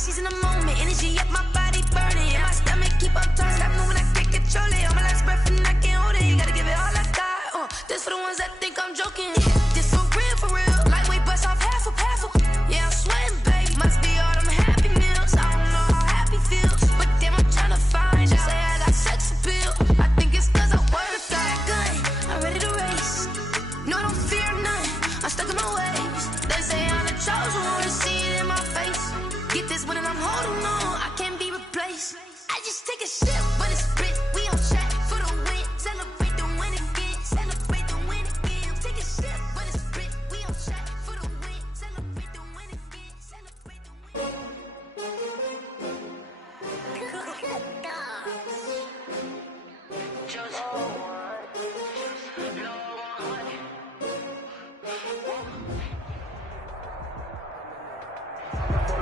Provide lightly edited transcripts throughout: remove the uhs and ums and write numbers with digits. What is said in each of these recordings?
seizing the moment. Energy up, my body burning. And my stomach keep on turning. Stop moving, I can't control it. On my last breath and I can't hold it. You gotta give it all I got. This for the ones that think I'm joking. This for real, for real. Lightweight bust off half a. Yeah, I'm sweating, babe. Must be all them happy meals. I don't know how happy feels, but damn, I'm trying to find. Just say I got sex appeal. I think it's 'cause I work that good. I'm ready to race. No, I don't fear none. I'm stuck in my ways. They say I'm the chosen one. See it in my face. Get this one and I'm holding on. I can't be replaced. I just take a sip, but it's split. We on track for the win. Celebrate the win again. Celebrate the win again. Take a sip, but it's split. We on track for the win. Celebrate the win again. Celebrate the win.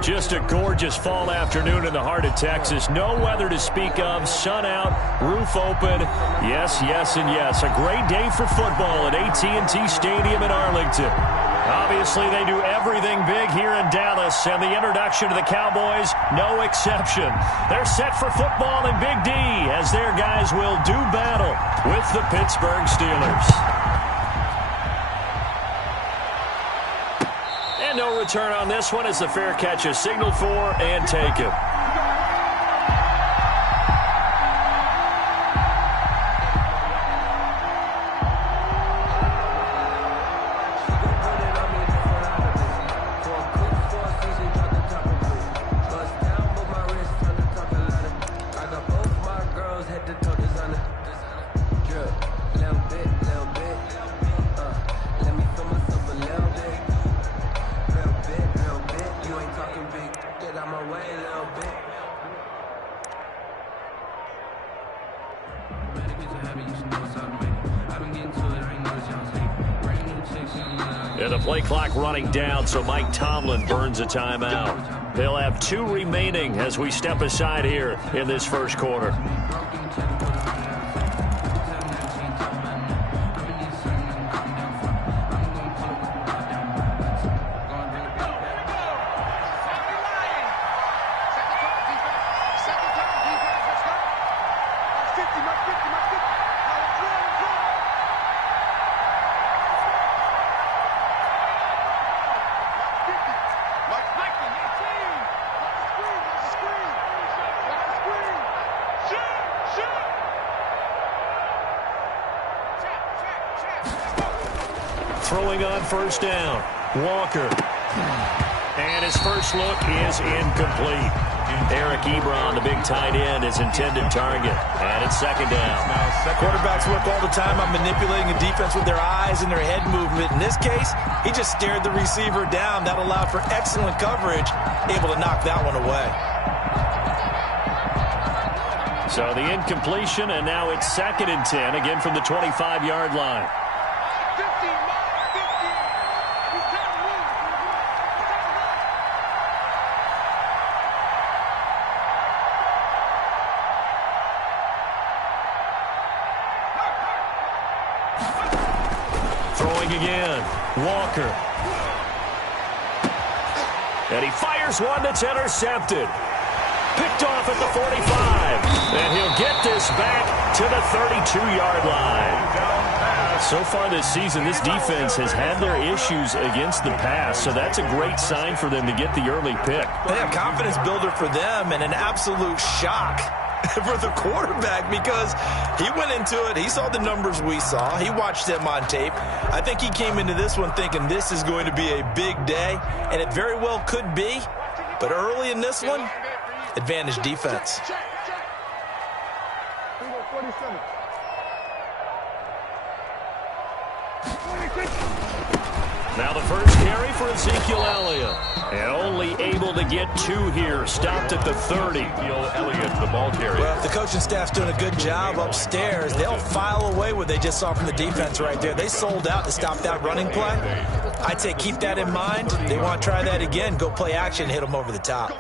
Just a gorgeous fall afternoon in the heart of Texas. No weather to speak of. Sun out, roof open. Yes, yes, and yes. A great day for football at AT&T Stadium in Arlington. Obviously, they do everything big here in Dallas, and the introduction to the Cowboys, no exception. They're set for football in Big D as their guys will do battle with the Pittsburgh Steelers. And no return on this one as the fair catch is signaled for and taken. Yeah, the play clock running down, so Mike Tomlin burns a timeout. They'll have 2 remaining as we step aside here in this first quarter. Throwing on first down, Walker. And his first look is incomplete. Eric Ebron, the big tight end, is intended target. And it's second down. Quarterbacks work all the time on manipulating a defense with their eyes and their head movement. In this case, he just stared the receiver down. That allowed for excellent coverage, able to knock that one away. So the incompletion, and now it's 2nd and 10, again from the 25-yard line. Throwing again, Walker. And he fires one that's intercepted. Picked off at the 45. And he'll get this back to the 32-yard line. So far this season, this defense has had their issues against the pass, so that's a great sign for them to get the early pick. Yeah, confidence builder for them and an absolute shock for the quarterback because he went into it. He saw the numbers we saw. He watched them on tape. I think he came into this one thinking this is going to be a big day, and it very well could be. But early in this one, advantage defense. Now the first carry for Ezekiel Elliott. And only able to get 2 here. Stopped at the 30. Elliott, the ball carrier. Well, if the coaching staff's doing a good job upstairs, they'll file away what they just saw from the defense right there. They sold out to stop that running play. I'd say keep that in mind. They want to try that again. Go play action, hit them over the top.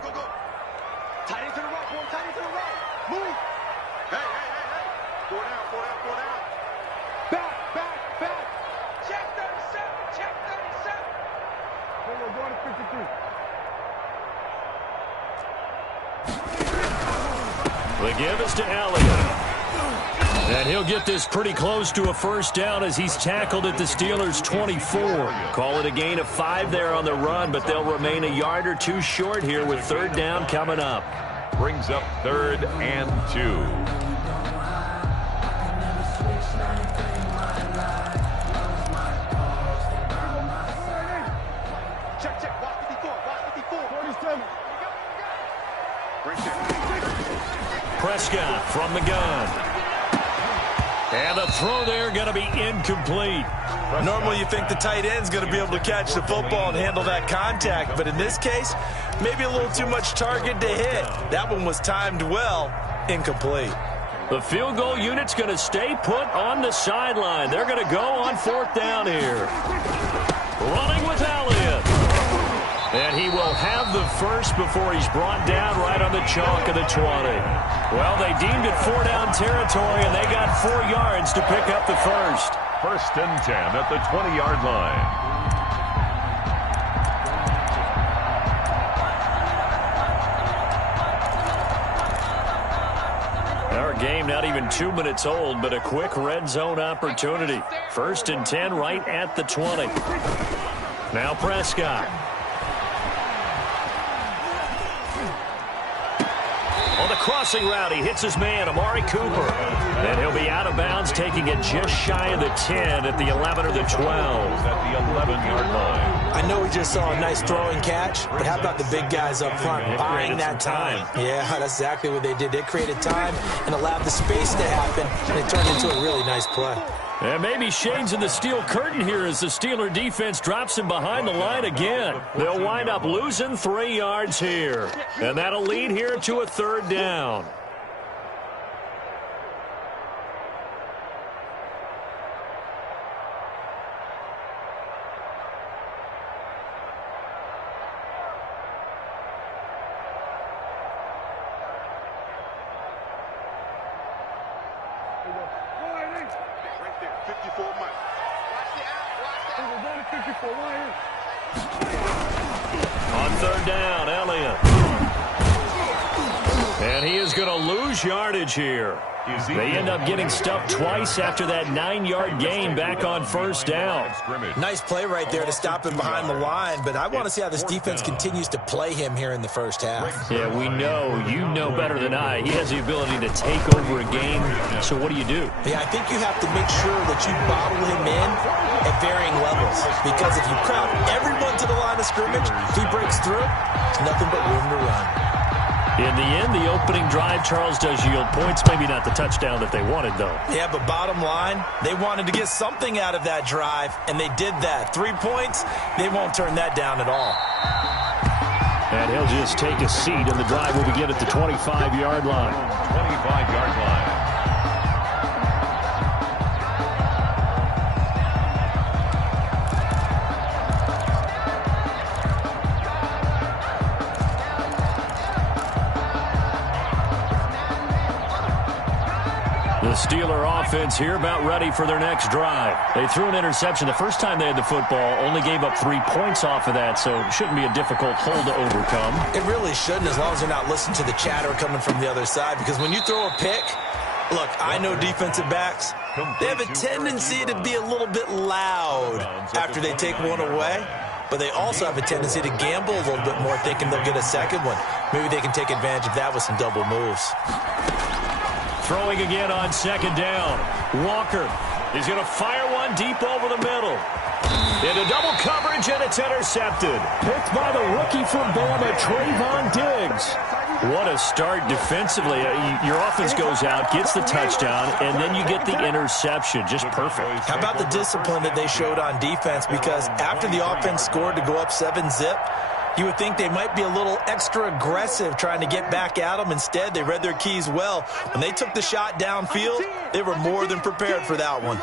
The give is to Elliott. And he'll get this pretty close to a first down as he's tackled at the Steelers' 24. Call it a gain of 5 there on the run, but they'll remain a yard or two short here with third down coming up. Brings up 3rd and 2. Prescott from the gun. And the throw there going to be incomplete. Normally you think the tight end's going to be able to catch the football and handle that contact, but in this case, maybe a little too much target to hit. That one was timed well, incomplete. The field goal unit's going to stay put on the sideline. They're going to go on 4th down here. Running with Elliott. And he will have the first before he's brought down right on the chalk of the 20. Well, they deemed it 4-down territory, and they got 4 yards to pick up the first. 1st and 10 at the 20-yard line. Our game not even 2 minutes old, but a quick red zone opportunity. 1st and 10 right at the 20. Now Prescott. On the crossing route, he hits his man, Amari Cooper. And he'll be out of bounds, taking it just shy of the 10 at the 11 or the 12. At the 11-yard line. I know we just saw a nice throwing catch, but how about the big guys up front buying that time? Yeah, that's exactly what they did. They created time and allowed the space to happen, and it turned into a really nice play. And maybe shades in the steel curtain here as the Steeler defense drops him behind the line again. They'll wind up losing 3 yards here. And that'll lead here to a 3rd down. On 3rd down, Elliott. And he is going to lose yardage here. They end up getting stuffed twice after that 9-yard gain back on 1st down. Nice play right there to stop him behind the line, but I want to see how this defense continues to play him here in the first half. Yeah, we know. You know better than I. He has the ability to take over a game. So what do? Yeah, I think you have to make sure that you bottle him in at varying levels, because if you crowd everyone to the line of scrimmage, if he breaks through, there's nothing but room to run. In the end, the opening drive, Charles, does yield points. Maybe not the touchdown that they wanted, though. Yeah, but bottom line, they wanted to get something out of that drive, and they did that. 3 points, they won't turn that down at all. And he'll just take a seat, and the drive will begin at the 25-yard line. 25-yard line. The Steeler offense here about ready for their next drive. They threw an interception the first time they had the football, only gave up 3 points off of that, so it shouldn't be a difficult hole to overcome. It really shouldn't, as long as they're not listening to the chatter coming from the other side, because when you throw a pick, look, I know defensive backs, they have a tendency to be a little bit loud after they take one away, but they also have a tendency to gamble a little bit more, thinking they'll get a second one. Maybe they can take advantage of that with some double moves. Throwing again on 2nd down. Walker is going to fire one deep over the middle. Into double coverage, and it's intercepted. Picked by the rookie from Bama, Trayvon Diggs. What a start defensively. Your offense goes out, gets the touchdown, and then you get the interception. Just perfect. How about the discipline that they showed on defense? Because after the offense scored to go up 7-zip, you would think they might be a little extra aggressive trying to get back at them. Instead, they read their keys well. When they took the shot downfield, they were more than prepared for that one.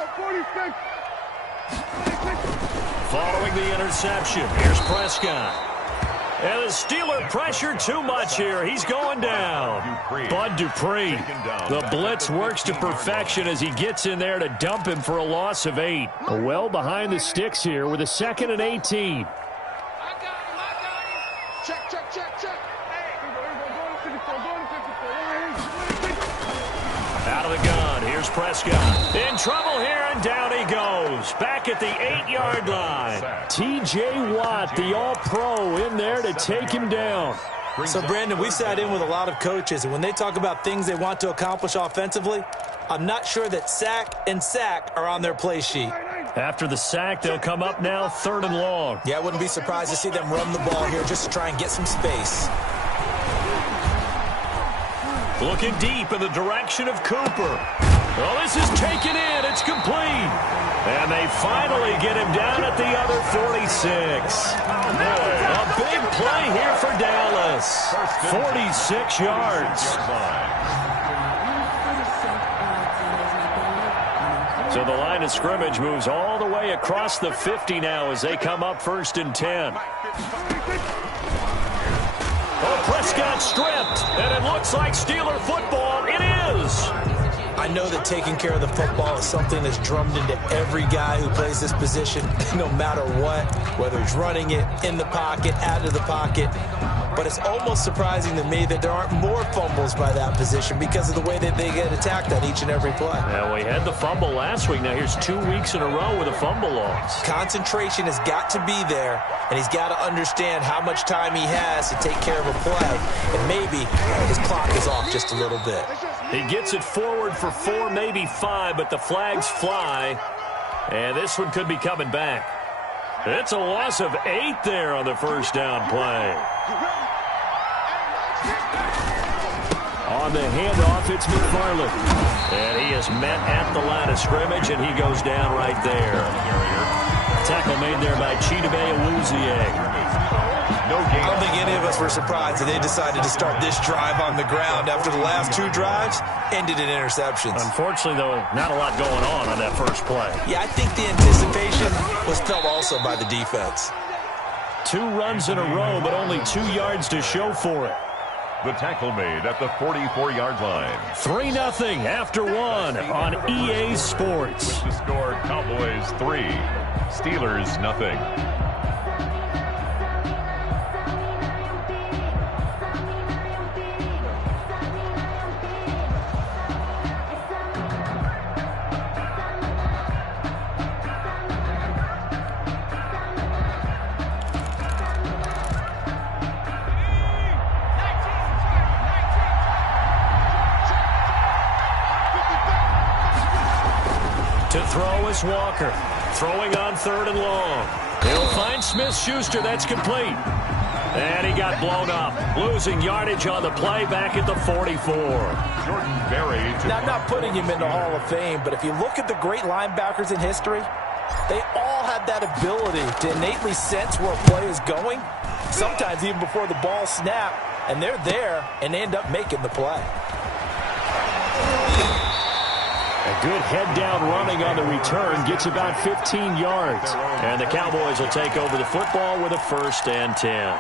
Following the interception, here's Prescott. And the Steeler pressure too much here. He's going down. Bud Dupree. The blitz works to perfection as he gets in there to dump him for a loss of 8. Well behind the sticks here with a 2nd and 18. Out of the gun, here's Prescott. In trouble here, and down he goes. Back at the 8-yard line. T.J. Watt, the All-Pro, in there to take him down. So, Brandon, we've sat in with a lot of coaches, and when they talk about things they want to accomplish offensively, I'm not sure that sack and sack are on their play sheet. After the sack, they'll come up now 3rd and long. Yeah, I wouldn't be surprised to see them run the ball here just to try and get some space. Looking deep in the direction of Cooper. Well, this is taken in. It's complete. And they finally get him down at the other 46. A big play here for Dallas. 46 yards. So the line of scrimmage moves all the way across the 50 now as they come up 1st and 10. Oh, Prescott stripped, and it looks like Steeler football. It is. I know that taking care of the football is something that's drummed into every guy who plays this position, no matter what, whether he's running it, in the pocket, out of the pocket. But it's almost surprising to me that there aren't more fumbles by that position because of the way that they get attacked on each and every play. Yeah, we had the fumble last week. Now here's 2 weeks in a row with a fumble loss. Concentration has got to be there, and he's got to understand how much time he has to take care of a play, and maybe his clock is off just a little bit. He gets it forward for 4, maybe 5, but the flags fly, and this one could be coming back. It's a loss of 8 there on the 1st down play. On the handoff, it's McFarland. And he is met at the line of scrimmage, and he goes down right there. Tackle made there by Chidobe Awuzie. No game. I don't think any of us were surprised that they decided to start this drive on the ground after the last 2 drives ended in interceptions. Unfortunately, though, not a lot going on that first play. Yeah, I think the anticipation was felt also by the defense. 2 runs in a row, but only 2 yards to show for it. The tackle made at the 44-yard line. 3-0 after 1 on EA Sports. With the score, Cowboys 3, Steelers 0. To throw is Walker. Throwing on 3rd and long. He'll find Smith-Schuster. That's complete. And he got blown up. Losing yardage on the play back at the 44. Jordan Berry. Now, I'm not putting him in the Hall of Fame, but if you look at the great linebackers in history, they all have that ability to innately sense where a play is going, sometimes even before the ball snapped, and they're there and they end up making the play. A good head-down running on the return gets about 15 yards. And the Cowboys will take over the football with a 1st and 10.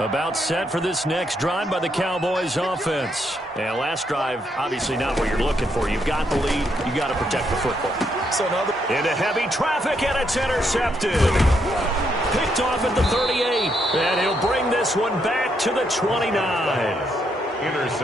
About set for this next drive by the Cowboys offense. And last drive, obviously not what you're looking for. You've got the lead. You've got to protect the football. So into heavy traffic, and it's intercepted. Picked off at the 38, and he'll bring this one back to the 29.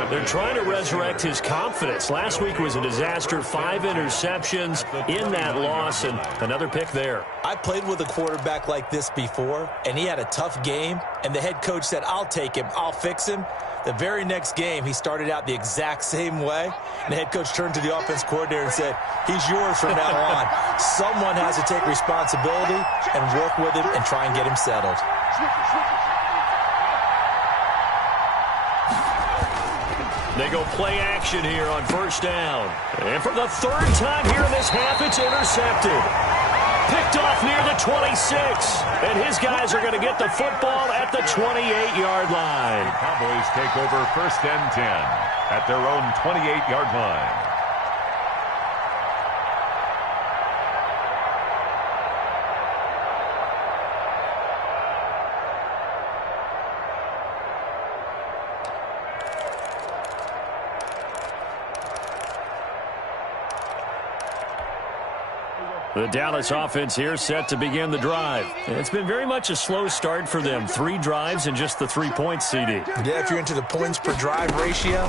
They're trying to resurrect his confidence. Last week was a disaster. 5 interceptions in that loss, and another pick there. I played with a quarterback like this before, and he had a tough game, and the head coach said, I'll take him, I'll fix him. The very next game, he started out the exact same way, and the head coach turned to the offense coordinator and said, he's yours from now on. Someone has to take responsibility and work with him and try and get him settled. They go play action here on 1st down. And for the 3rd time here in this half, it's intercepted. Picked off near the 26. And his guys are going to get the football at the 28-yard line. The Cowboys take over 1st and 10 at their own 28-yard line. The Dallas offense here set to begin the drive. It's been very much a slow start for them. 3 drives and just the 3 points, CD. Yeah, if you're into the points per drive ratio,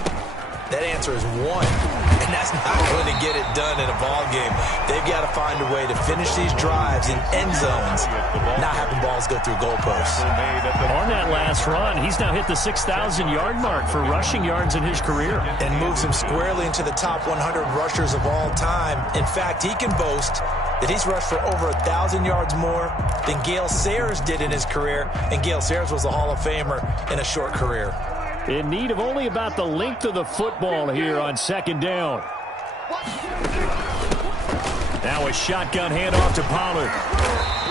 that answer is 1. And that's not going to get it done in a ball game. They've got to find a way to finish these drives in end zones, not having balls go through goalposts. On that last run, he's now hit the 6,000-yard mark for rushing yards in his career. And moves him squarely into the top 100 rushers of all time. In fact, he can boast that he's rushed for over 1,000 yards more than Gale Sayers did in his career. And Gale Sayers was a Hall of Famer in a short career. In need of only about the length of the football here on 2nd down. Now a shotgun handoff to Pollard.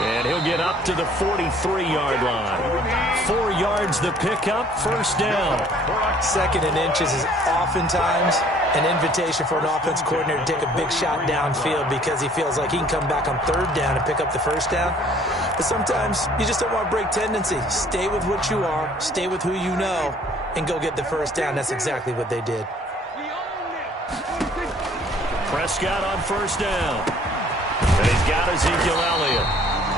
And he'll get up to the 43-yard line. 4 yards the pickup, 1st down. 2nd and inches is oftentimes an invitation for an offense coordinator to take a big shot downfield because he feels like he can come back on 3rd down and pick up the 1st down. But sometimes you just don't want to break tendency. Stay with what you are, stay with who you know, and go get the 1st down. That's exactly what they did. Prescott on 1st down. And he's got Ezekiel Elliott.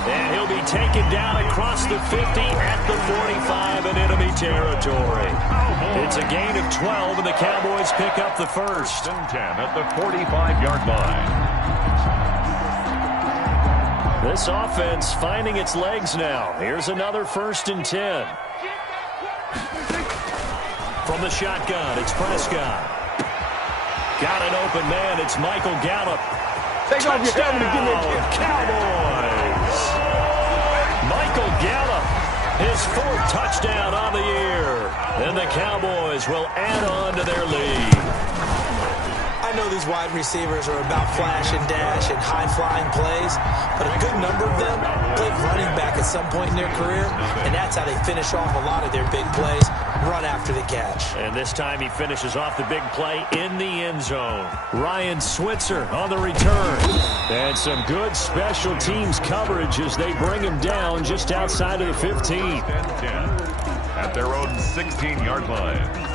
And he'll be taken down across the 50 at the 45 in enemy territory. It's a gain of 12, and the Cowboys pick up the 1st. 1st and 10 at the 45-yard line. This offense finding its legs now. Here's another 1st and 10. From the shotgun, it's Prescott. Got an open man. It's Michael Gallup. Take off your helmet and give me a kiss. Cowboys. Michael Gallup, his 4th touchdown on the year. And the Cowboys will add on to their lead. I know these wide receivers are about flash and dash and high-flying plays, but a good number of them played running back at some point in their career, and that's how they finish off a lot of their big plays, run after the catch. And this time he finishes off the big play in the end zone. Ryan Switzer on the return. And some good special teams coverage as they bring him down just outside of the 15. 1st and 10 at their own 16-yard line.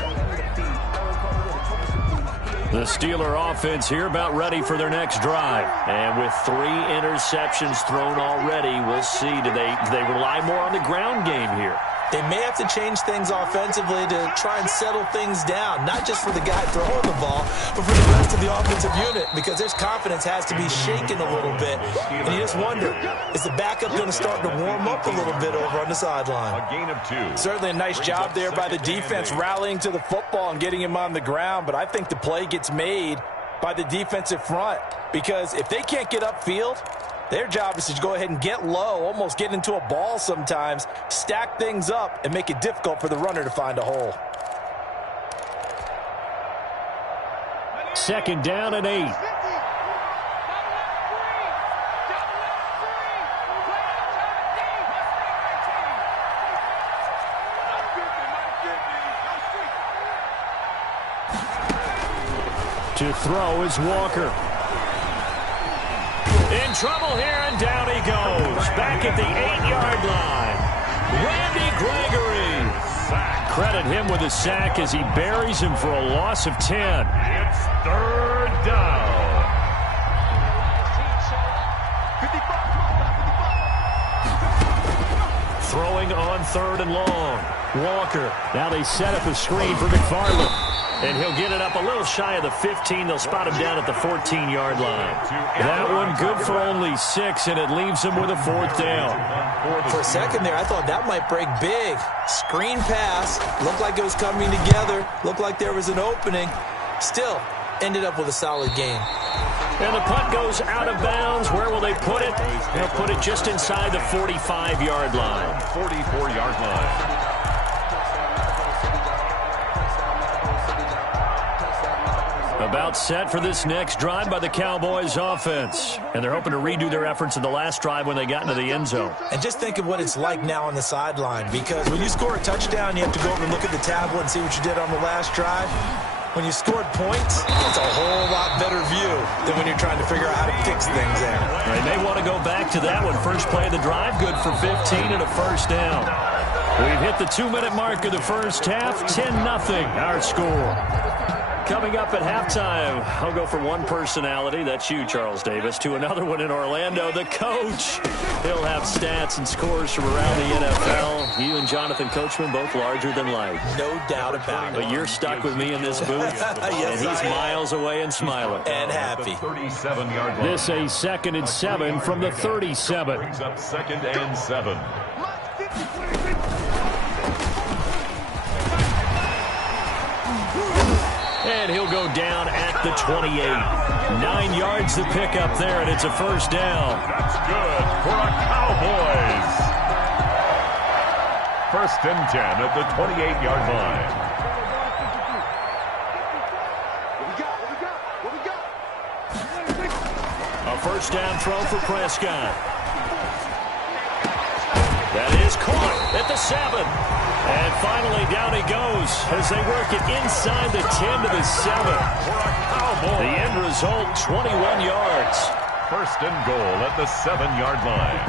The Steeler offense here about ready for their next drive. And with 3 interceptions thrown already, we'll see. Do they rely more on the ground game here? They may have to change things offensively to try and settle things down, not just for the guy throwing the ball, but for the rest of the offensive unit, because their confidence has to be shaken a little bit. And you just wonder, is the backup going to start to warm up a little bit over on the sideline? A gain of 2. Certainly a nice job there by the defense rallying to the football and getting him on the ground, but I think the play gets made by the defensive front, because if they can't get upfield, their job is to go ahead and get low, almost get into a ball sometimes, stack things up, and make it difficult for the runner to find a hole. 2nd down and 8. To throw is Walker. In trouble here, and down he goes. Back at the 8-yard line. Randy Gregory. Credit him with a sack as he buries him for a loss of 10. It's 3rd down. Throwing on 3rd and long. Walker. Now they set up a screen for McFarland. And he'll get it up a little shy of the 15. They'll spot him down at the 14-yard line. That one good for only 6, and it leaves him with a 4th down. For a second there, I thought that might break big. Screen pass. Looked like it was coming together. Looked like there was an opening. Still, ended up with a solid gain. And the punt goes out of bounds. Where will they put it? They'll put it just inside the 45-yard line. 44-yard line. About set for this next drive by the Cowboys offense. And they're hoping to redo their efforts in the last drive when they got into the end zone. And just think of what it's like now on the sideline, because when you score a touchdown, you have to go over and look at the tablet and see what you did on the last drive. When you scored points, it's a whole lot better view than when you're trying to figure out how to fix things there. They may want to go back to that one. First play of the drive, good for 15 and a 1st down. We've hit the 2-minute mark of the first half. 10-0 our score. Coming up at halftime, I'll go from one personality, that's you, Charles Davis, to another one in Orlando, the coach. He'll have stats and scores from around the NFL. You and Jonathan Coachman, both larger than life. No doubt about it. But you're stuck with me in this booth, yes, and he's miles away and smiling. And happy. 37-yard line. This a 2nd and 7 from the 37. Brings up 2nd and 7. And he'll go down at the 28. 9 yards to pick up there, and it's a first down. That's good for a Cowboys. 1st and 10 at the 28-yard line. A first down throw for Prescott. That is caught at the 7. And finally, down he goes as they work it inside the 10 to the 7. For a Cowboy. The end result, 21 yards. 1st and goal at the 7-yard line.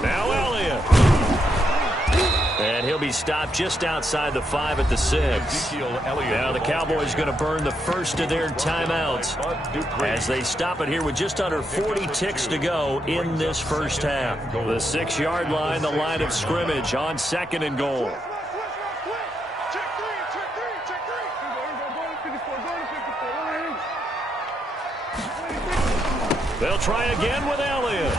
Now Elliott. And he'll be stopped just outside the 5 at the 6. Now the Cowboys going to burn the first of their timeouts as they stop it here with just under 40 ticks to go in this first half. The 6-yard line, the line of scrimmage on 2nd and goal. They'll try again with Elliott.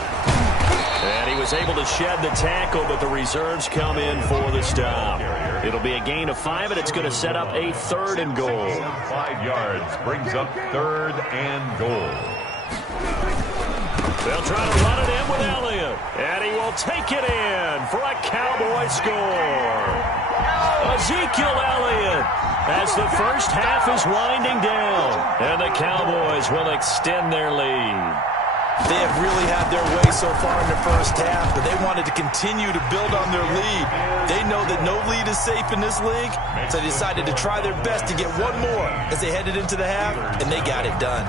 And he was able to shed the tackle, but the reserves come in for the stop. It'll be a gain of 5, and it's going to set up a 3rd and goal. 5 yards brings up 3rd and goal. They'll try to run it in with Elliott. And he will take it in for a Cowboy score. Ezekiel Elliott as the first half is winding down. And the Cowboys will extend their lead. They have really had their way so far in the first half, but they wanted to continue to build on their lead. They know that no lead is safe in this league, so they decided to try their best to get one more as they headed into the half, and they got it done.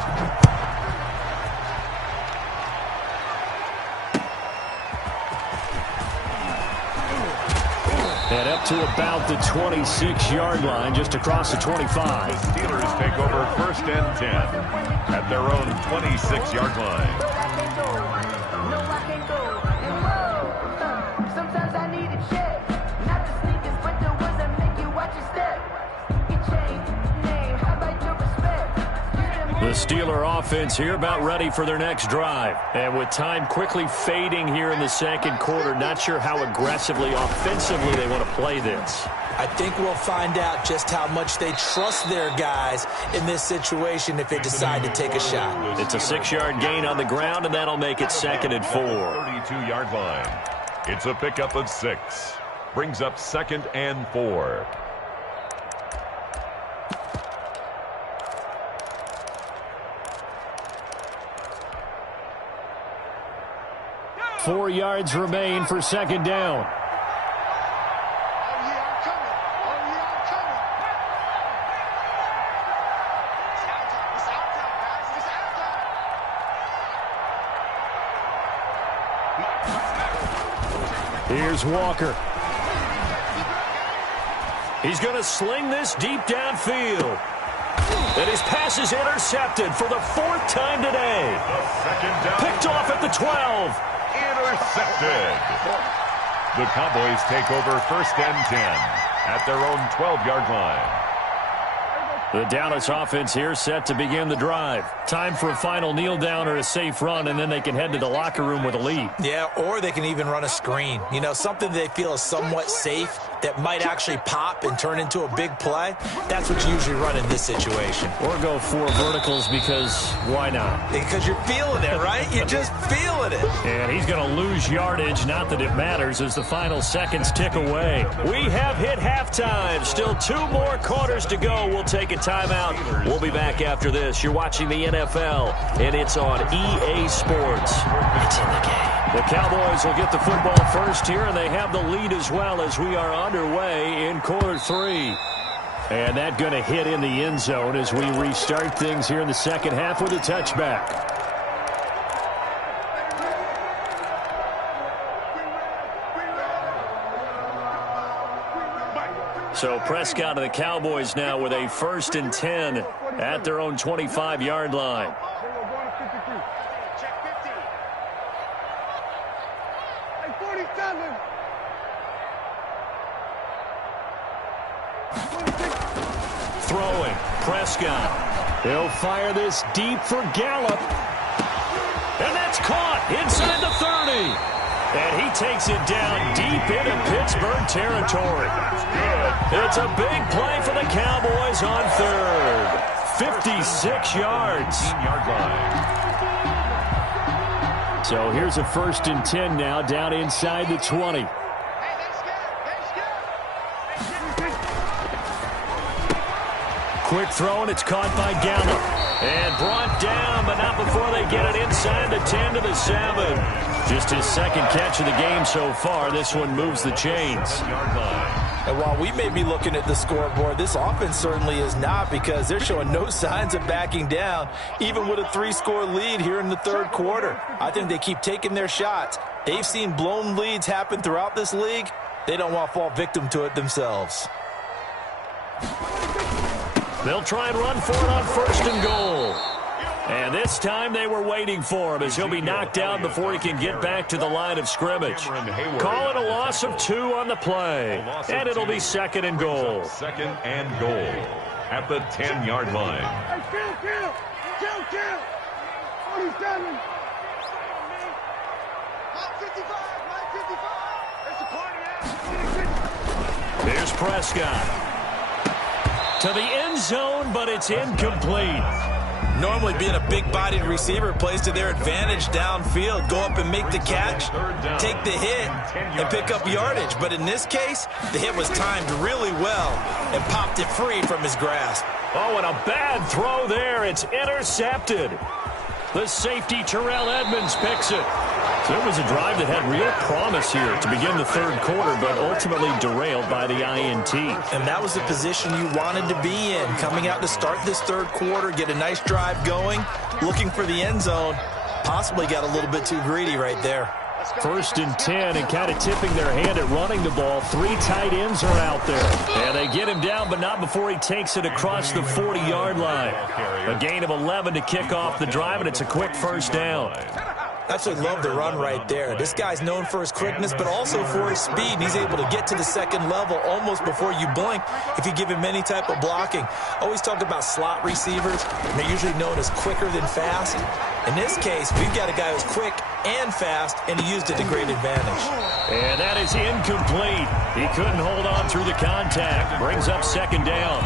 And up to about the 26-yard line, just across the 25. The Steelers take over 1st and 10 at their own 26-yard line. Sometimes I need a check, not the sneakers, but the ones that make you watch your step. You change name, how about your respect? The Steeler offense here about ready for their next drive. And with time quickly fading here in the 2nd quarter, not sure how aggressively, offensively they want to play this. I think we'll find out just how much they trust their guys in this situation if they decide to take a shot. It's a 6-yard gain on the ground, and that'll make it 2nd and 4. 32-yard line. It's a pickup of 6. Brings up 2nd and 4. Four yards remain for 2nd down. Here's Walker. He's going to sling this deep downfield. And his pass is intercepted for the 4th time today. Picked off at the 12. Intercepted. The Cowboys take over 1st and 10 at their own 12-yard line. The Dallas offense here set to begin the drive. Time for a final kneel down or a safe run, and then they can head to the locker room with a lead. Yeah, or they can even run a screen. You know, something they feel is somewhat safe that might actually pop and turn into a big play. That's what you usually run in this situation. Or go 4 verticals because why not? Because you're feeling it, right? You're just feeling it. And he's going to lose yardage, not that it matters, as the final seconds tick away. We have hit halftime. Still 2 more quarters to go. We'll take a timeout. We'll be back after this. You're watching the NFL, and it's on EA Sports. It's in the game. The Cowboys will get the football first here, and they have the lead as well as we are underway in quarter 3. And that going to hit in the end zone as we restart things here in the second half with a touchback. So Prescott of the Cowboys now with a 1st and 10 at their own 25-yard line. Throwing, Prescott. He'll fire this deep for Gallup. And that's caught inside the 30. And he takes it down deep into Pittsburgh territory. It's a big play for the Cowboys on 3rd. 56 yards. So here's a 1st and 10 now down inside the 20. Quick throw, and it's caught by Gallup. And brought down, but not before they get it inside the 10 to the 7. Just his 2nd catch of the game so far. This one moves the chains. And while we may be looking at the scoreboard, this offense certainly is not, because they're showing no signs of backing down, even with a 3-score lead here in the 3rd quarter. I think they keep taking their shots. They've seen blown leads happen throughout this league. They don't want to fall victim to it themselves. They'll try and run for it on 1st and goal. And this time they were waiting for him, as he'll be knocked down before he can get back to the line of scrimmage. Call it a loss of 2 on the play. And it'll be 2nd and goal. 2nd and goal at the 10-yard line. Kill. 47. Here's Prescott. To the end zone, but it's incomplete. Normally being a big-bodied receiver plays to their advantage downfield. Go up and make the catch, take the hit, and pick up yardage. But in this case, the hit was timed really well and popped it free from his grasp. Oh, and a bad throw there. It's intercepted. The safety, Terrell Edmonds, picks it. So it was a drive that had real promise here to begin the 3rd quarter, but ultimately derailed by the INT. And that was the position you wanted to be in, coming out to start this 3rd quarter, get a nice drive going, looking for the end zone. Possibly got a little bit too greedy right there. 1st and 10, and kind of tipping their hand at running the ball. 3 tight ends are out there. And they get him down, but not before he takes it across the 40-yard line. A gain of 11 to kick off the drive, and it's a quick 1st down. Absolutely love the run right there. This guy's known for his quickness, but also for his speed. And he's able to get to the 2nd level almost before you blink if you give him any type of blocking. Always talk about slot receivers. And they're usually known as quicker than fast. In this case, we've got a guy who's quick and fast, and he used it to great advantage. And that is incomplete. He couldn't hold on through the contact. Brings up 2nd down.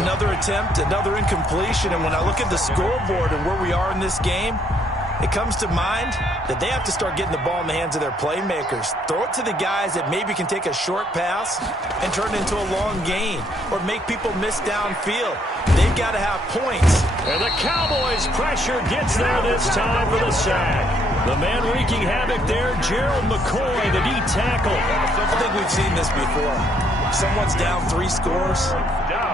Another attempt, another incompletion. And when I look at the scoreboard and where we are in this game, it comes to mind that they have to start getting the ball in the hands of their playmakers. Throw it to the guys that maybe can take a short pass and turn it into a long gain or make people miss downfield. They've got to have points. And the Cowboys' pressure gets there this time for the sack. The man wreaking havoc there, Gerald McCoy, the D tackle. I think we've seen this before. Someone's down 3 scores.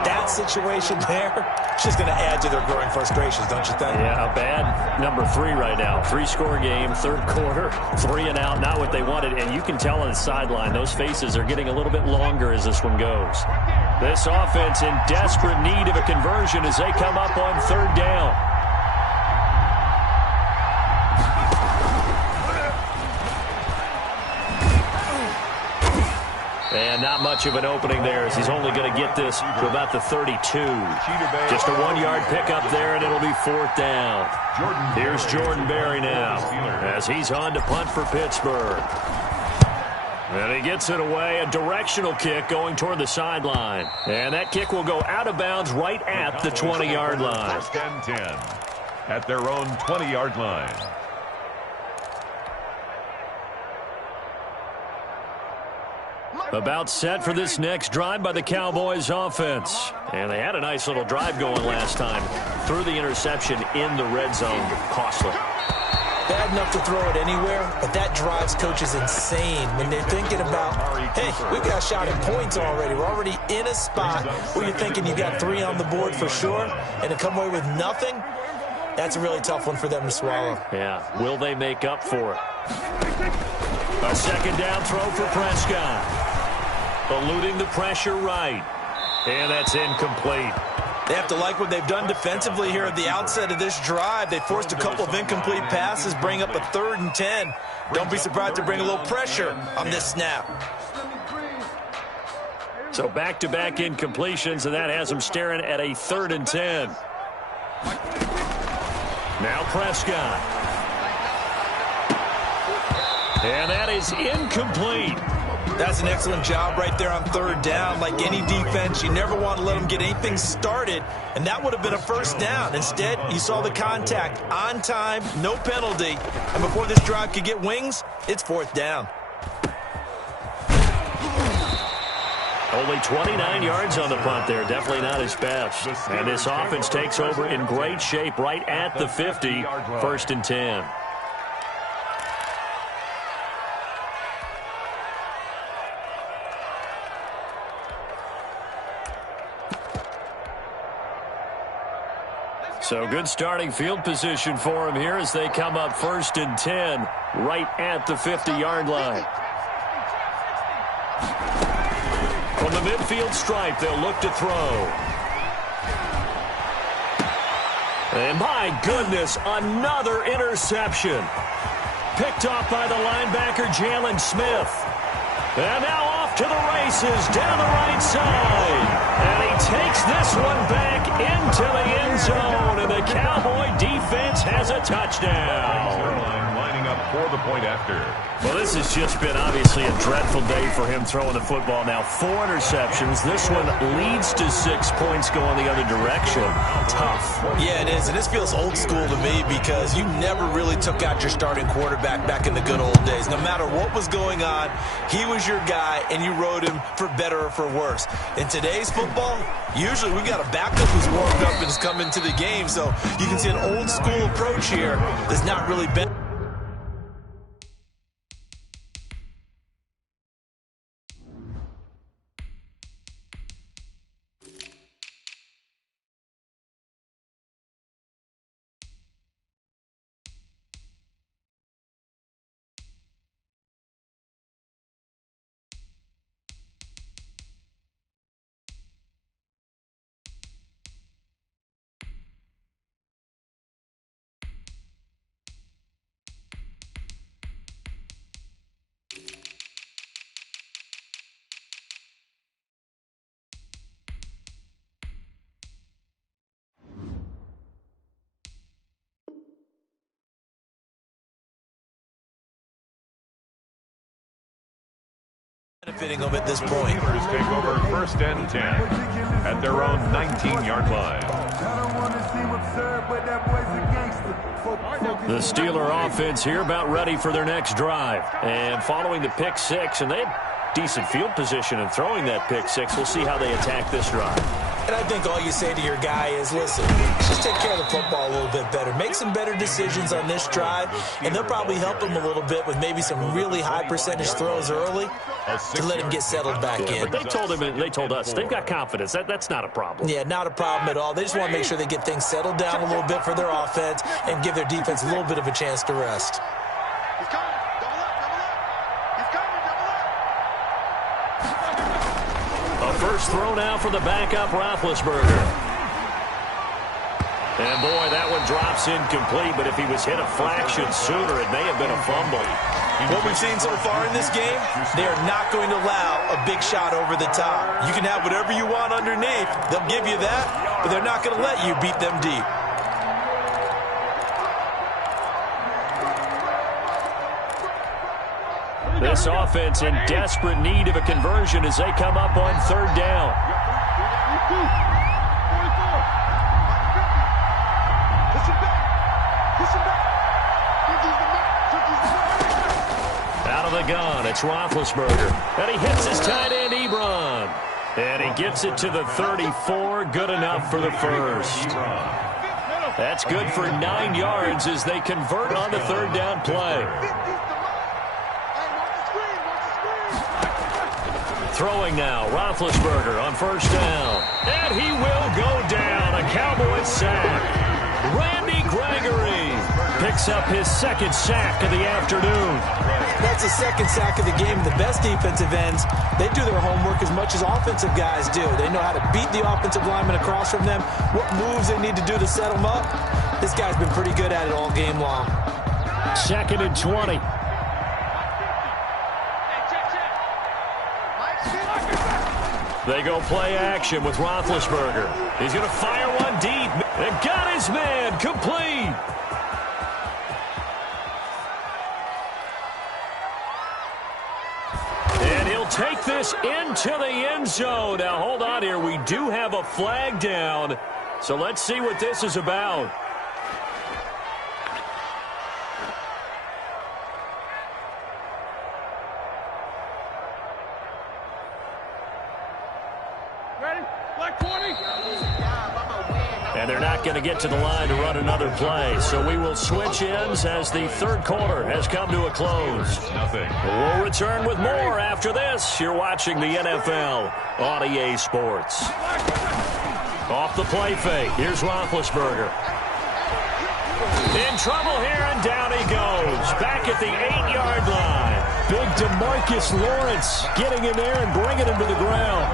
That situation there, it's just going to add to their growing frustrations, don't you think? Yeah, a bad number 3 right now. 3-score game, 3rd quarter, 3 and out, not what they wanted. And you can tell on the sideline, those faces are getting a little bit longer as this one goes. This offense in desperate need of a conversion as they come up on 3rd down. And not much of an opening there, as he's only going to get this to about the 32. Just a 1-yard pickup there, and it'll be 4th down. Here's Jordan Berry now, as he's on to punt for Pittsburgh. And he gets it away, a directional kick going toward the sideline. And that kick will go out of bounds right at the 20-yard line. 1st and 10 at their own 20-yard line. About set for this next drive by the Cowboys offense. And they had a nice little drive going last time. Threw the interception in the red zone. Costly. Bad enough to throw it anywhere, but that drives coaches insane when they're thinking about, hey, we've got a shot at points already. We're already in a spot where you're thinking you got 3 on the board for sure, and to come away with nothing, that's a really tough one for them to swallow. Yeah, will they make up for it? A 2nd down throw for Prescott. eluding the pressure right. And that's incomplete. They have to like what they've done defensively here at the outset of this drive. They forced a couple of incomplete passes, bring up a 3rd and 10. Don't be surprised to bring a little pressure on this snap. So back-to-back incompletions, and that has them staring at a 3rd and 10. Now Prescott. And that is incomplete. That's an excellent job right there on 3rd down. Like any defense, you never want to let them get anything started, and that would have been a 1st down. Instead, you saw the contact on time, no penalty, and before this drive could get wings, it's 4th down. Only 29 yards on the punt there. Definitely not his best. And this offense takes over in great shape right at the 50, 1st and 10. So good starting field position for him here as they come up 1st and 10 right at the 50-yard line. From the midfield stripe, they'll look to throw. And my goodness, another interception. Picked off by the linebacker, Jalen Smith. And now off to the races down the right side. And he takes this one back into the end zone. And the Cowboy defense has a touchdown. Lining up for the point after. Well, this has just been obviously a dreadful day for him throwing the football. Now 4 interceptions. This one leads to 6 points going the other direction. Tough. Yeah, it is. And this feels old school to me because you never really took out your starting quarterback back in the good old days. No matter what was going on, he was your guy, and you rode him for better or for worse. In today's football, usually we got a backup who's warmed up and has come into the game. So you can see an old school approach here that's not really been. Benefiting them at this point. Steelers take over 1st and 10 at their own 19-yard line. The Steeler offense here about ready for their next drive. And following the pick 6, and they had decent field position in throwing that pick 6. We'll see how they attack this drive. And I think all you say to your guy is, listen, just take care of the football a little bit better. Make some better decisions on this drive, and they'll probably help him a little bit with maybe some really high percentage throws early to let him get settled back in. But they told him, and they told us, they've got confidence. That's not a problem. Yeah, not a problem at all. They just want to make sure they get things settled down a little bit for their offense and give their defense a little bit of a chance to rest. First throw now for the backup, Roethlisberger. And, boy, that one drops incomplete, but if he was hit a fraction sooner, it may have been a fumble. What we've seen so far in this game, they are not going to allow a big shot over the top. You can have whatever you want underneath. They'll give you that, but they're not going to let you beat them deep. This offense in desperate need of a conversion as they come up on 3rd down. Out of the gun, it's Roethlisberger. And he hits his tight end, Ebron. And he gets it to the 34. Good enough for the first. That's good for 9 yards as they convert on the 3rd down play. Throwing now, Roethlisberger on 1st down. And he will go down. A Cowboys sack. Randy Gregory picks up his second sack of the afternoon. That's the second sack of the game. The best defensive ends, they do their homework as much as offensive guys do. They know how to beat the offensive lineman across from them, what moves they need to do to set them up. This guy's been pretty good at it all game long. 2nd and 20. They go play action with Roethlisberger. He's going to fire one deep. They got his man complete. And he'll take this into the end zone. Now, hold on here. We do have a flag down. So let's see what this is about. And they're not going to get to the line to run another play. So we will switch ends as the third quarter has come to a close. We'll return with more after this. You're watching the NFL on EA Sports. Off the play fake. Here's Roethlisberger. In trouble here, and down he goes. Back at the 8-yard line. Big DeMarcus Lawrence getting in there and bringing him to the ground.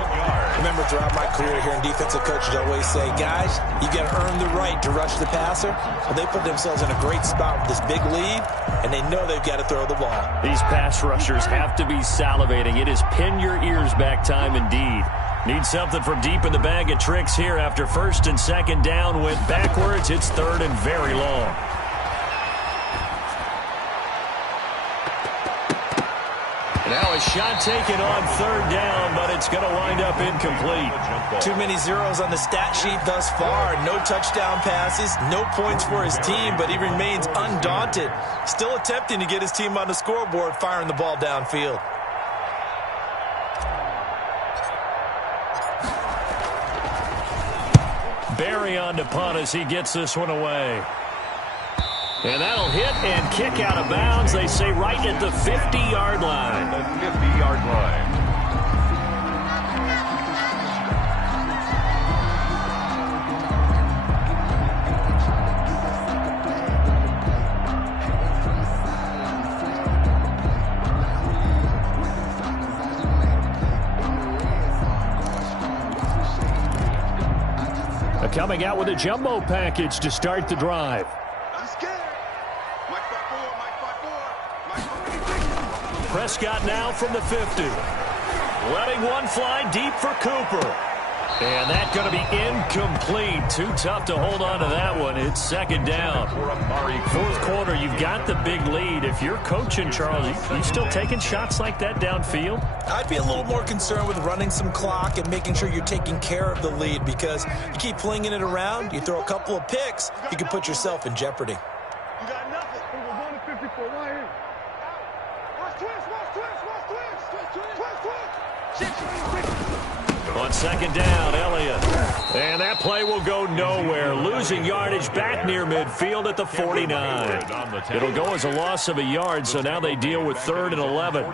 Remember, throughout my career here in defensive coaches always say, guys, you got to earn the right to rush the passer. Well, they put themselves in a great spot with this big lead, and they know they've got to throw the ball. These pass rushers have to be salivating. It is pin your ears back time indeed. Need something from deep in the bag of tricks here after 1st and 2nd down. Went backwards. It's 3rd and very long. Now a shot taken on 3rd down, but it's going to wind up incomplete. Too many zeros on the stat sheet thus far. No touchdown passes, no points for his team, but he remains undaunted. Still attempting to get his team on the scoreboard, firing the ball downfield. Barry on to punt as he gets this one away. And that'll hit and kick out of bounds. They say right at the 50-yard line. The 50-yard line. Coming out with a jumbo package to start the drive. Prescott now from the 50. Letting one fly deep for Cooper. And that's going to be incomplete. Too tough to hold on to that one. It's 2nd down. 4th quarter, you've got the big lead. If you're coaching, Charles, you still taking shots like that downfield? I'd be a little more concerned with running some clock and making sure you're taking care of the lead, because you keep flinging it around, you throw a couple of picks, you can put yourself in jeopardy. You got nothing. We're going to 54 right here. Watch twist. On 2nd down, Elliott. And that play will go nowhere. Losing yardage back near midfield at the 49. It'll go as a loss of a yard, so now they deal with 3rd and 11.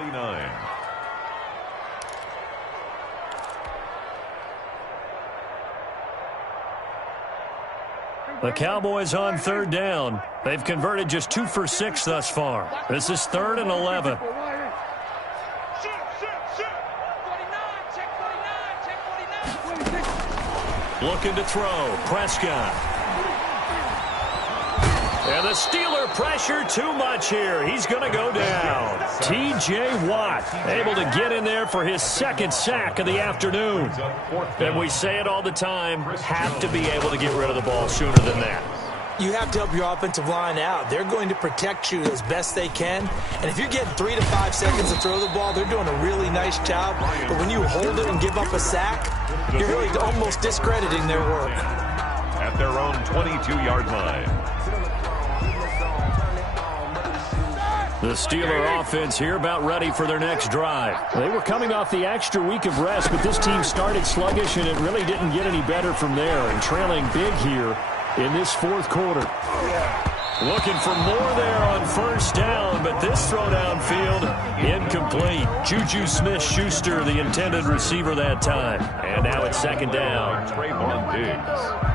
The Cowboys on 3rd down. They've converted just 2 for 6 thus far. This is 3rd and 11. Looking to throw. Prescott. And the Steeler pressure too much here. He's going to go down. T.J. Watt able to get in there for his 2nd sack of the afternoon. And we say it all the time, have to be able to get rid of the ball sooner than that. You have to help your offensive line out. They're going to protect you as best they can. And if you're getting 3 to 5 seconds to throw the ball, they're doing a really nice job. But when you hold it and give up a sack, you're really almost discrediting their work. At their own 22-yard line. The Steeler offense here about ready for their next drive. They were coming off the extra week of rest, but this team started sluggish, and it really didn't get any better from there. And trailing big here in this 4th quarter. Looking for more there on 1st down, but this throw downfield incomplete. Juju Smith-Schuster, the intended receiver that time. And now it's 2nd down. Trayvon Diggs.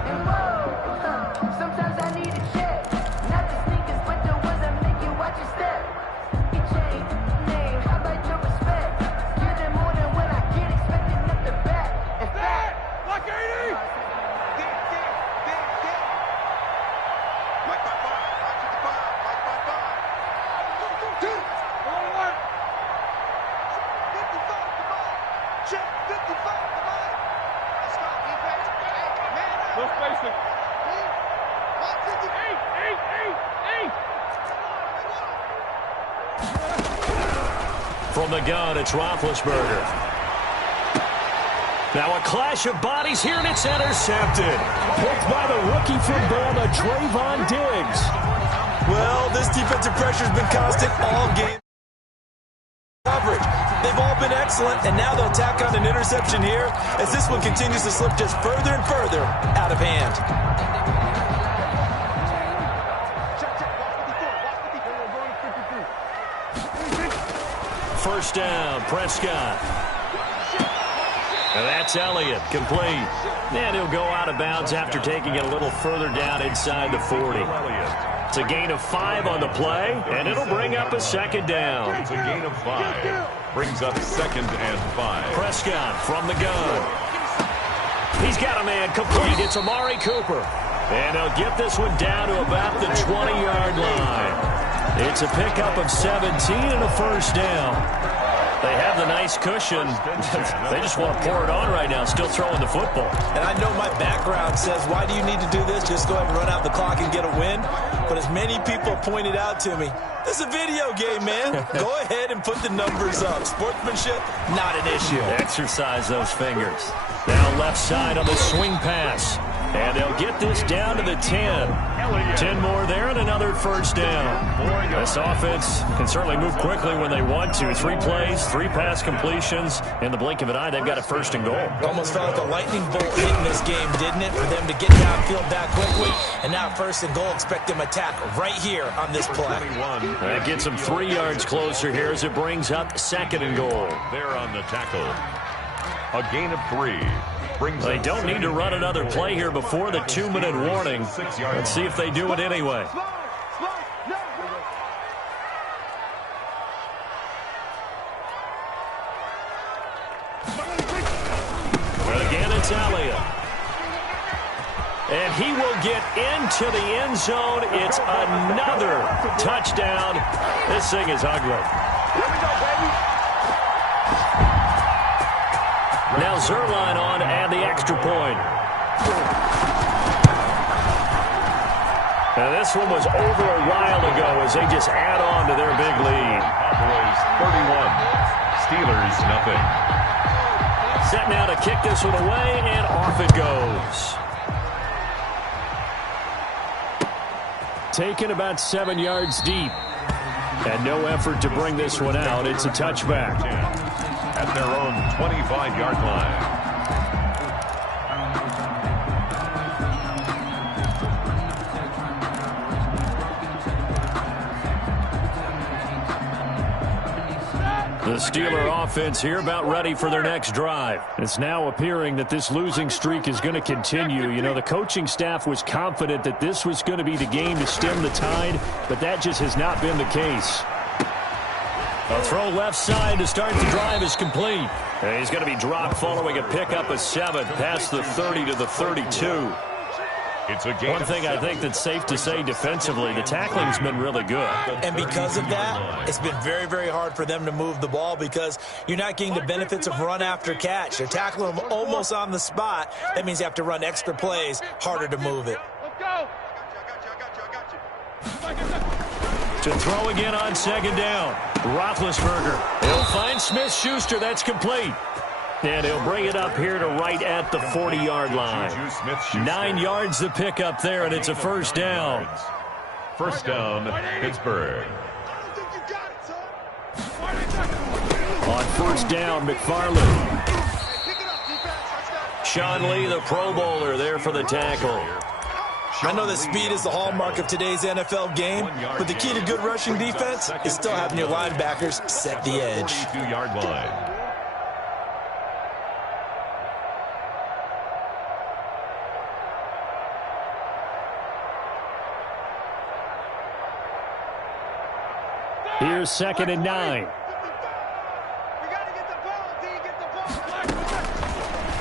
From the gun, it's Roethlisberger. Now a clash of bodies here, and it's intercepted. Picked by the rookie from Bama, Trayvon Diggs. Well, this defensive pressure has been constant all game. Coverage. They've all been excellent, and now they'll tack on an interception here as this one continues to slip just further and further out of hand. First down, Prescott. And that's Elliott, complete. And he'll go out of bounds after taking it a little further down inside the 40. It's a gain of 5 on the play, and it'll bring up a second down. It's a gain of 5. Brings up 2nd and 5. Prescott from the gun. He's got a man complete. It's Amari Cooper. And he'll get this one down to about the 20-yard line. It's a pickup of 17 and a first down. They have the nice cushion. They just want to pour it on right now, still throwing the football. And I know my background says, why do you need to do this? Just go ahead and run out the clock and get a win. But as many people pointed out to me, this is a video game, man. Go ahead and put the numbers up. Sportsmanship, not an issue. Exercise those fingers. Now left side on the swing pass. And they'll get this down to the 10. 10 more there and another first down. This offense can certainly move quickly when they want to. 3 plays, 3 pass completions. In the blink of an eye, they've got a first and goal. Almost felt like a lightning bolt hitting this game, didn't it? For them to get downfield that quickly. And now first and goal, expect them attack right here on this play. That gets them 3 yards closer here as it brings up 2nd and goal. There on the tackle. A gain of 3. They don't need to run another play here before the 2-minute warning. Let's see if they do it anyway. Again, it's Elliott. And he will get into the end zone. It's another touchdown. This thing is ugly. Now Zerline on and the extra point. Now this one was over a while ago as they just add on to their big lead. Cowboys 31, Steelers nothing. Set now to kick this one away, and off it goes. Taken about 7 yards deep. And no effort to bring this one out. It's a touchback. At their own 25-yard line. The Steeler offense here about ready for their next drive. It's now appearing that this losing streak is going to continue. You know, the coaching staff was confident that this was going to be the game to stem the tide, but that just has not been the case. A throw left side to start the drive is complete. And he's going to be dropped following a pickup of 7 past the 30 to the 32. It's a game. One thing I think that's safe to say defensively, the tackling's been really good. And because of that, it's been very, very hard for them to move the ball because you're not getting the benefits of run after catch. They're tackling them almost on the spot. That means you have to run extra plays, harder to move it. Let's go. I got you. To throw again on 2nd down. Roethlisberger. He'll find Smith-Schuster. That's complete. And he'll bring it up here to right at the 40-yard line. 9 yards to pick up there, and it's a first down. First down, Pittsburgh. On first down, McFarland. Sean Lee, the Pro Bowler, there for the tackle. I know that speed is the hallmark of today's NFL game, but the key to good rushing defense is still having your linebackers set the edge. 22-yard line. Here's 2nd and 9.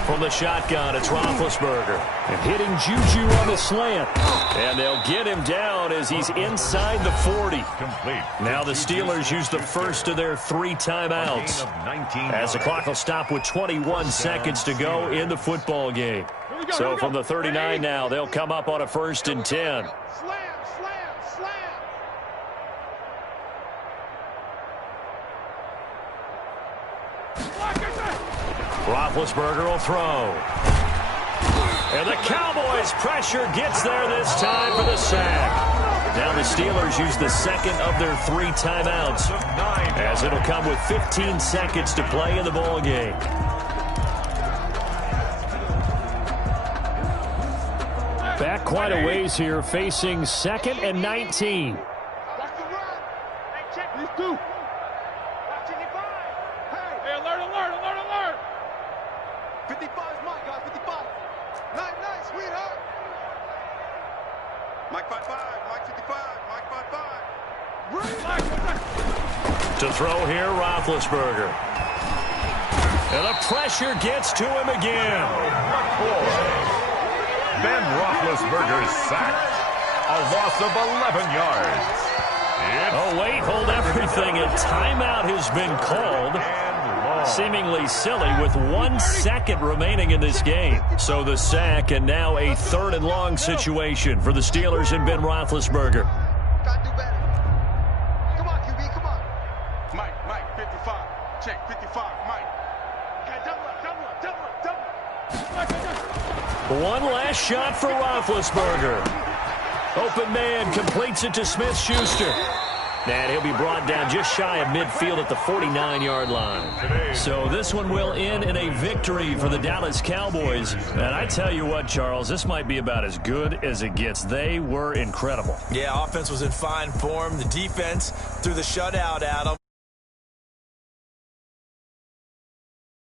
From the shotgun, it's Roethlisberger. And hitting Juju on the slant. And they'll get him down as he's inside the 40. Complete. Now the Steelers use the first of their 3 timeouts. As the clock will stop with 21 seconds to go in the football game. So from the 39 now, they'll come up on a 1st and 10. Slam, slam, slam. Roethlisberger will throw. And the Cowboys' pressure gets there this time for the sack. Now the Steelers use the second of their 3 timeouts, as it'll come with 15 seconds to play in the ball game. Back quite a ways here, facing 2nd and 19. Watch the run. Hey, check these two. Watch 55. Hey, alert, alert, alert, alert. 55 is mine, guys, 55. Nice, sweetheart. Mike 55, Mike 55, Mike 55. To throw here, Roethlisberger. And the pressure gets to him again. Ben Roethlisberger's sacked. A loss of 11 yards. Oh, wait, hold everything. A timeout has been called. Seemingly silly with 1 second remaining in this game. So the sack, and now a 3rd and long situation for the Steelers and Ben Roethlisberger. Gotta do better. Come on, QB, come on. Mike, 55. Check, 55, Mike. Okay, double up. One last shot for Roethlisberger. Open man completes it to Smith-Schuster. And he'll be brought down just shy of midfield at the 49-yard line. So this one will end in a victory for the Dallas Cowboys. And I tell you what, Charles, this might be about as good as it gets. They were incredible. Yeah, offense was in fine form. The defense threw the shutout at them.